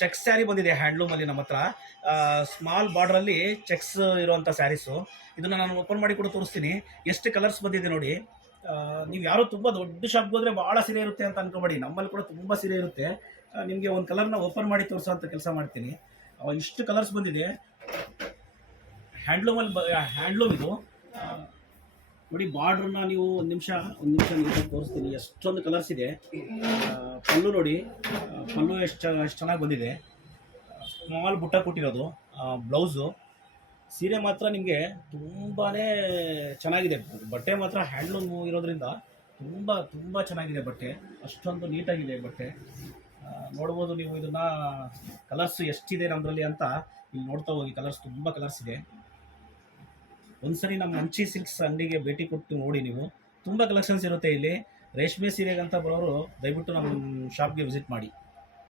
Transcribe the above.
Cheques sari ಬಂದಿದೆ ಹ್ಯಾಂಡ್ಲೂಮಲ್ಲಿ ನಮ್ಮ ಹತ್ರ. ಸ್ಮಾಲ್ ಬಾರ್ಡ್ರಲ್ಲಿ ಚೆಕ್ಸ್ ಇರುವಂಥ ಸ್ಯಾರೀಸು. ಇದನ್ನು ನಾನು ಓಪನ್ ಮಾಡಿ ಕೂಡ ತೋರಿಸ್ತೀನಿ. ಎಷ್ಟು ಕಲರ್ಸ್ ಬಂದಿದೆ ನೋಡಿ. ನೀವು ಯಾರೋ ತುಂಬ ದೊಡ್ಡ ಶಾಪ್ಗೆ ಹೋದರೆ ಭಾಳ ಸೀರೆ ಇರುತ್ತೆ ಅಂತ ಅನ್ಕೋಬೇಡಿ. ನಮ್ಮಲ್ಲಿ ಕೂಡ ತುಂಬ ಸೀರೆ ಇರುತ್ತೆ. ನಿಮಗೆ ಒಂದು ಕಲರ್ನ ಓಪನ್ ಮಾಡಿ ತೋರಿಸೋಂಥ ಕೆಲಸ ಮಾಡ್ತೀನಿ. ಇಷ್ಟು ಕಲರ್ಸ್ ಬಂದಿದೆ ಹ್ಯಾಂಡ್ಲೂಮಲ್ಲಿ. ಹ್ಯಾಂಡ್ಲೂಮ್ ಇದು ನೋಡಿ. ಬಾರ್ಡ್ರನ್ನ ನೀವು ಒಂದು ನಿಮಿಷ ನೀವು ತೋರಿಸ್ತೀನಿ. ಎಷ್ಟೊಂದು ಕಲರ್ಸ್ ಇದೆ. ಪಲ್ಲು ನೋಡಿ, ಪಲ್ಲು ಎಷ್ಟು ಚೆನ್ನಾಗಿ ಬಂದಿದೆ. ಸ್ಮಾಲ್ ಬುಟ್ಟ ಕೊಟ್ಟಿರೋದು. ಬ್ಲೌಸು. ಸೀರೆ ಮಾತ್ರ ನಿಮಗೆ ತುಂಬಾ ಚೆನ್ನಾಗಿದೆ. ಬಟ್ಟೆ ಮಾತ್ರ ಹ್ಯಾಂಡ್ಲೂಮ್ ಇರೋದ್ರಿಂದ ತುಂಬ ತುಂಬ ಚೆನ್ನಾಗಿದೆ ಬಟ್ಟೆ. ಅಷ್ಟೊಂದು ನೀಟಾಗಿದೆ ಬಟ್ಟೆ. ನೋಡ್ಬೋದು ನೀವು ಇದನ್ನು. ಕಲರ್ಸ್ ಎಷ್ಟಿದೆ ನಮ್ಮದ್ರಲ್ಲಿ ಅಂತ ಇಲ್ಲಿ ನೋಡ್ತಾ ಹೋಗಿ. ಕಲರ್ಸ್ ತುಂಬ ಕಲರ್ಸ್ ಇದೆ. ಒಂದ್ಸರಿ ನಮ್ಮ ಮಂಚಿ ಸಿಲ್ಕ್ಸ್ ಅಂಗಡಿಗೆ ಭೇಟಿ ಕೊಟ್ಟು ನೋಡಿ ನೀವು. ತುಂಬ ಕಲೆಕ್ಷನ್ಸ್ ಇರುತ್ತೆ ಇಲ್ಲಿ. ರೇಷ್ಮೆ ಸೀರೆಗಂತ ಬರೋರು ದಯವಿಟ್ಟು ನಮ್ಮ ಶಾಪ್ಗೆ ವಿಸಿಟ್ ಮಾಡಿ.